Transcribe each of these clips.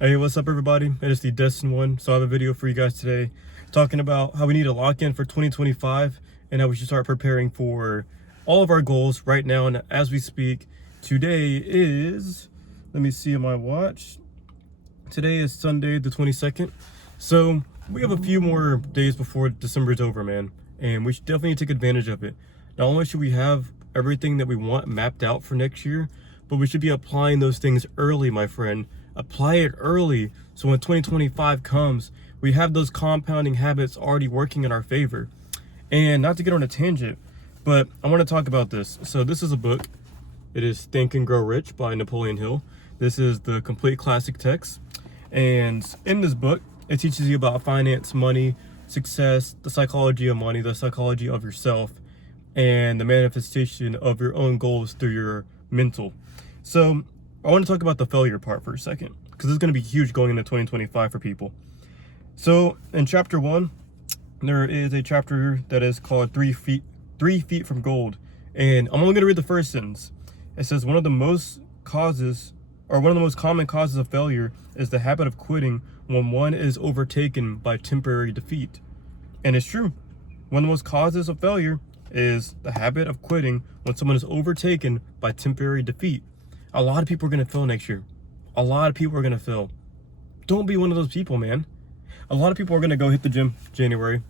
Hey, what's up everybody? It is the Destin One. So I have a video for you guys today talking about how we need to lock in for 2025 and how we should start preparing for all of our goals right now. And as we speak, today is, let me see on my watch. Today is Sunday the 22nd. So we have a few more days before December is over, man. And we should definitely take advantage of it. Not only should we have everything that we want mapped out for next year, but we should be applying those things early, my friend. Apply it early so when 2025 comes, we have those compounding habits already working in our favor. And not to get on a tangent, but I want to talk about this. So this is a book. It is Think and Grow Rich by Napoleon Hill. This is the complete classic text. And in this book, it teaches you about finance, money, success, the psychology of money, the psychology of yourself, and the manifestation of your own goals through your mental. So I want to talk about the failure part for a second, because it's going to be huge going into 2025 for people. So in chapter 1, there is a chapter that is called 3 feet from gold. And I'm only going to read the first sentence. It says, one of the most common causes of failure is the habit of quitting when one is overtaken by temporary defeat. And it's true. One of the most causes of failure is the habit of quitting when someone is overtaken by temporary defeat. A lot of people are going to fail next year. A lot of people are going to fail. Don't be one of those people, man. A lot of people are going to go hit the gym January.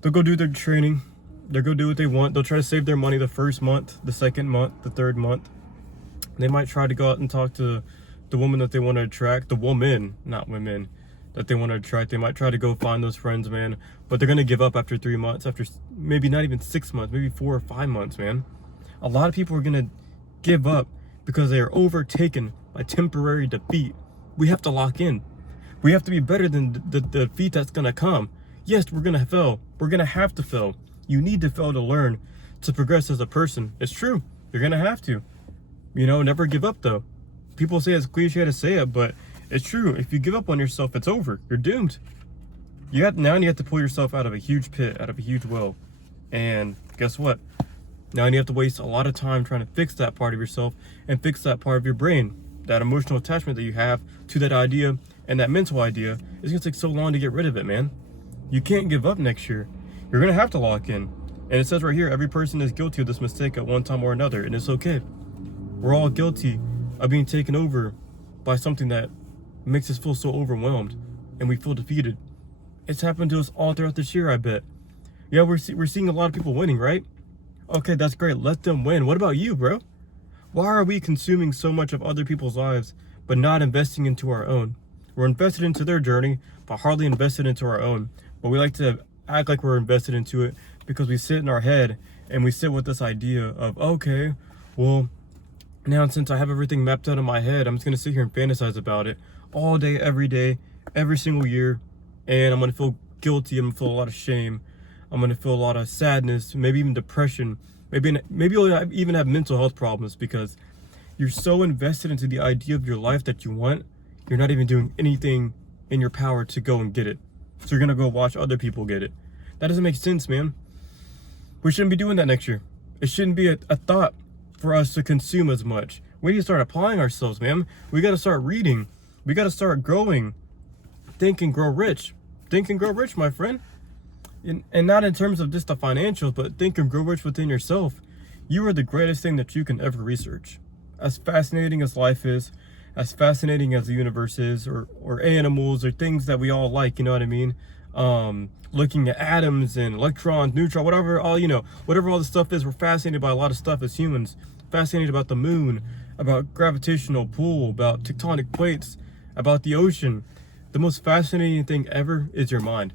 They'll go do their training. They'll go do what they want. They'll try to save their money the first month, the second month, the third month. They might try to go out and talk to the woman that they want to attract. The woman, not women, that they want to attract. They might try to go find those friends, man. But they're going to give up after 3 months, after maybe not even 6 months, maybe 4 or 5 months, man. A lot of people are going to give up because they are overtaken by temporary defeat. We have to lock in. We have to be better than the defeat that's going to come. Yes, we're going to fail. We're going to have to fail. You need to fail to learn, to progress as a person. It's true. You're going to have to. You know, never give up though. People say it's cliche to say it, but it's true. If you give up on yourself, it's over. You're doomed. You have to pull yourself out of a huge pit, out of a huge well. And guess what? Now you have to waste a lot of time trying to fix that part of yourself and fix that part of your brain. That emotional attachment that you have to that idea and that mental idea is going to take so long to get rid of it, man. You can't give up next year. You're going to have to lock in. And it says right here, every person is guilty of this mistake at one time or another, and it's okay. We're all guilty of being taken over by something that makes us feel so overwhelmed and we feel defeated. It's happened to us all throughout this year, I bet. Yeah, we're seeing a lot of people winning, right? Okay, that's great. Let them win. What about you, bro? Why are we consuming so much of other people's lives but not investing into our own? We're invested into their journey but hardly invested into our own. But we like to act like we're invested into it because we sit in our head and we sit with this idea of, okay, well, now since I have everything mapped out in my head, I'm just going to sit here and fantasize about it all day, every single year. And I'm going to feel guilty. I'm going to feel a lot of shame. I'm going to feel a lot of sadness, maybe even depression. Maybe you'll even have mental health problems because you're so invested into the idea of your life that you want, you're not even doing anything in your power to go and get it. So you're going to go watch other people get it. That doesn't make sense, man. We shouldn't be doing that next year. It shouldn't be a thought for us to consume as much. We need to start applying ourselves, man. We got to start reading. We got to start growing. Think and grow rich. Think and grow rich, my friend. And not in terms of just the financials, but think and grow rich within yourself. You are the greatest thing that you can ever research. As fascinating as life is, as fascinating as the universe is, or animals, or things that we all like, you know what I mean? Looking at atoms and electrons, neutrons, whatever all this stuff is, we're fascinated by a lot of stuff as humans. Fascinated about the moon, about gravitational pull, about tectonic plates, about the ocean. The most fascinating thing ever is your mind.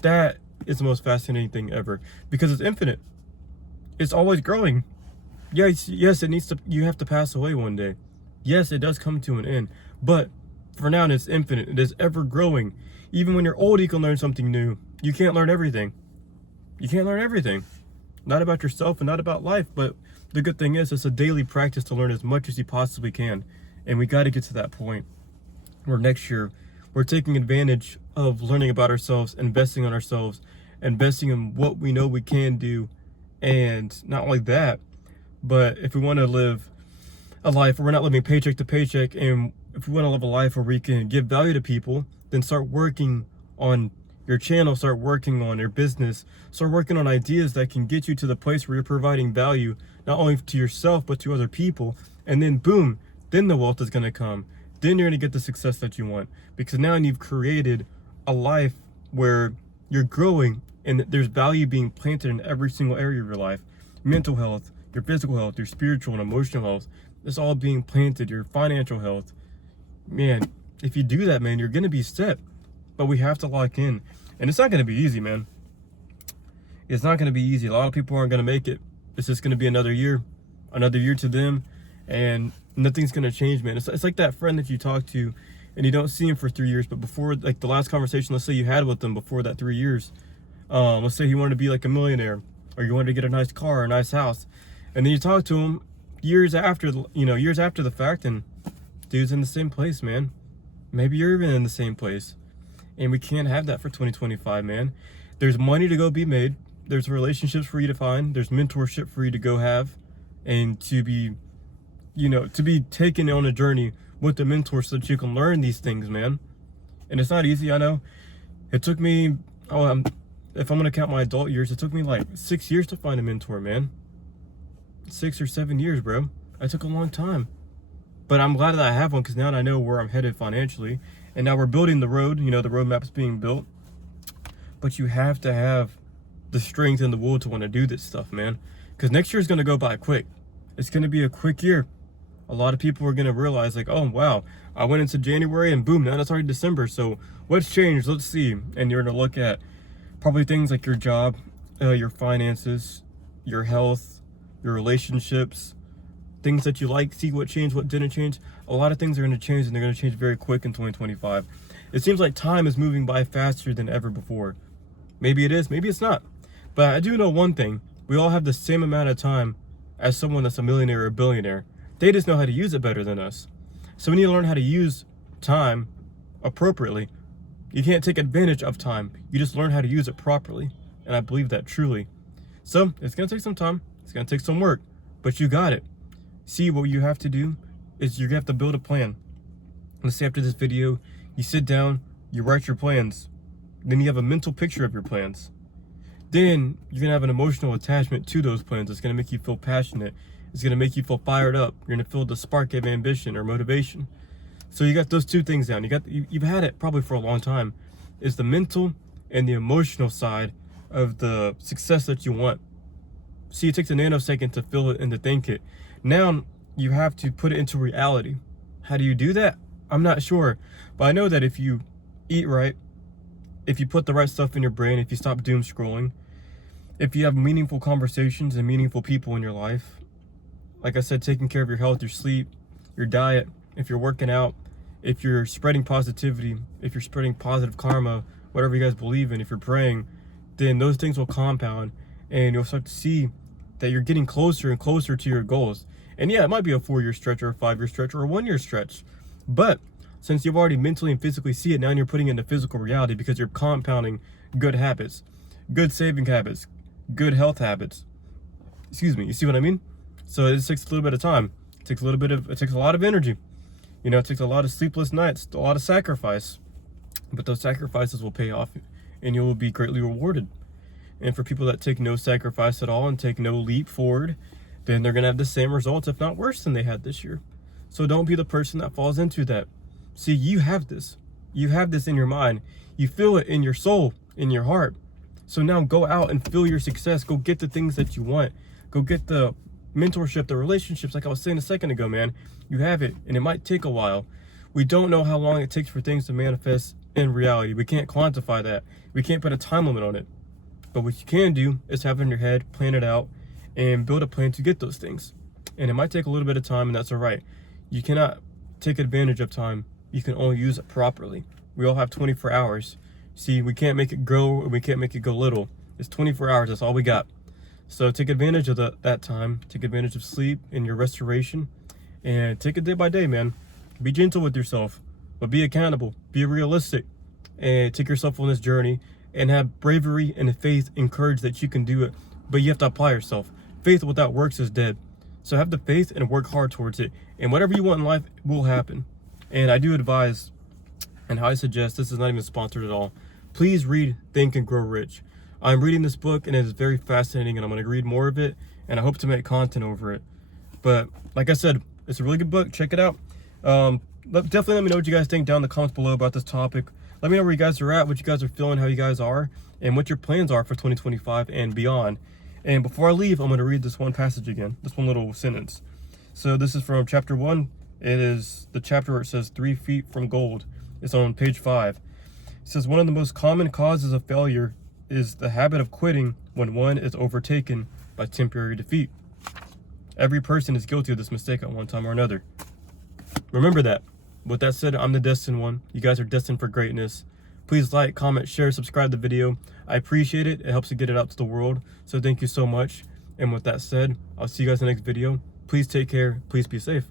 That is the most fascinating thing ever because it's infinite. It's always growing. Yes, you have to pass away one day. Yes, it does come to an end, but for now it's infinite. It is ever growing. Even when you're old, you can learn something new. You can't learn everything. You can't learn everything. Not about yourself and not about life, but the good thing is it's a daily practice to learn as much as you possibly can. And we got to get to that point where next year we're taking advantage of learning about ourselves, investing on ourselves, investing in what we know we can do. And not only that, but if we want to live a life where we're not living paycheck to paycheck and if we want to live a life where we can give value to people, then start working on your channel, start working on your business, start working on ideas that can get you to the place where you're providing value, not only to yourself, but to other people. And then boom, then the wealth is going to come. Then you're going to get the success that you want, because now you've created a life where you're growing and there's value being planted in every single area of your life. Mental health, your physical health, your spiritual and emotional health, it's all being planted. Your financial health. Man, if you do that, man, you're going to be set. But we have to lock in. And it's not going to be easy, man. It's not going to be easy. A lot of people aren't going to make it. It's just going to be another year to them. And nothing's going to change, man. It's like that friend that you talk to and you don't see him for 3 years. But before, like the last conversation, let's say you had with them before that 3 years. Let's say he wanted to be like a millionaire, or you wanted to get a nice car, or a nice house. And then you talk to him years after the fact, and dude's in the same place, man. Maybe you're even in the same place. And we can't have that for 2025, man. There's money to go be made. There's relationships for you to find. There's mentorship for you to go have, and to be taken on a journey with the mentor so that you can learn these things, man. And it's not easy, I know. It took me, if I'm going to count my adult years, it took me like 6 years to find a mentor, man. 6 or 7 years, bro. It took a long time. But I'm glad that I have one, because now I know where I'm headed financially. And now we're building the road. The roadmap's being built. But you have to have the strength and the will to want to do this stuff, man. Because next year is going to go by quick. It's going to be a quick year. A lot of people are going to realize, like, oh, wow, I went into January and boom, now it's already December. So what's changed? Let's see. And you're going to look at probably things like your job, your finances, your health, your relationships, things that you like, see what changed, what didn't change. A lot of things are going to change, and they're going to change very quick in 2025. It seems like time is moving by faster than ever before. Maybe it is, maybe it's not. But I do know one thing. We all have the same amount of time as someone that's a millionaire or a billionaire. They just know how to use it better than us. So we need to learn how to use time appropriately. You can't take advantage of time. You just learn how to use it properly. And I believe that truly. So it's going to take some time. It's going to take some work. But you got it. See, what you have to do is you're going to have to build a plan. Let's say after this video, you sit down, you write your plans. Then you have a mental picture of your plans. Then you're going to have an emotional attachment to those plans. It's going to make you feel passionate. It's going to make you feel fired up. You're going to feel the spark of ambition or motivation. So you got those two things down. You've had it probably for a long time. It's the mental and the emotional side of the success that you want. See, it takes a nanosecond to feel it and to think it. Now you have to put it into reality. How do you do that? I'm not sure. But I know that if you eat right, if you put the right stuff in your brain, if you stop doom scrolling, if you have meaningful conversations and meaningful people in your life, like I said, taking care of your health, your sleep, your diet, if you're working out, if you're spreading positivity, if you're spreading positive karma, whatever you guys believe in, if you're praying, then those things will compound, and you'll start to see that you're getting closer and closer to your goals. And yeah, it might be a 4-year stretch or a 5-year stretch or a 1-year stretch. But since you've already mentally and physically see it, now you're putting it into physical reality, because you're compounding good habits, good saving habits, good health habits. Excuse me, you see what I mean? So it takes a little bit of time. It takes a lot of energy. It takes a lot of sleepless nights, a lot of sacrifice. But those sacrifices will pay off, and you will be greatly rewarded. And for people that take no sacrifice at all and take no leap forward, then they're going to have the same results, if not worse, than they had this year. So don't be the person that falls into that. See, you have this. You have this in your mind. You feel it in your soul, in your heart. So now go out and feel your success. Go get the things that you want. Go get the mentorship, the relationships, like I was saying a second ago, man. You have it, and it might take a while. We don't know how long it takes for things to manifest in reality. We can't quantify that. We can't put a time limit on it. But what you can do is have it in your head, plan it out, and build a plan to get those things. And it might take a little bit of time, and that's all right. You cannot take advantage of time. You can only use it properly. We all have 24 hours. See, we can't make it grow, and we can't make it go little. It's 24 hours. That's all we got. So take advantage of that time. Take advantage of sleep and your restoration. And take it day by day, man. Be gentle with yourself, but be accountable. Be realistic. And take yourself on this journey. And have bravery and faith and courage that you can do it. But you have to apply yourself. Faith without works is dead. So have the faith and work hard towards it. And whatever you want in life will happen. And I do advise, and how I suggest, this is not even sponsored at all, please read Think and Grow Rich. I'm reading this book and it is very fascinating, and I'm going to read more of it, and I hope to make content over it. But like I said, it's a really good book. Check it out. Definitely let me know what you guys think down in the comments below about this topic. Let me know where you guys are at, what you guys are feeling, how you guys are, and what your plans are for 2025 and beyond. And before I leave, I'm going to read this one passage again, this one little sentence. So this is from chapter 1. It is the chapter where it says 3 feet from gold. It's on page 5. It says, one of the most common causes of failure is the habit of quitting when one is overtaken by temporary defeat. Every person is guilty of this mistake at one time or another. Remember that. With that said, I'm the destined one. You guys are destined for greatness. Please like, comment, share, subscribe to the video. I appreciate it. It helps to get it out to the world. So thank you so much. And with that said, I'll see you guys in the next video. Please take care. Please be safe.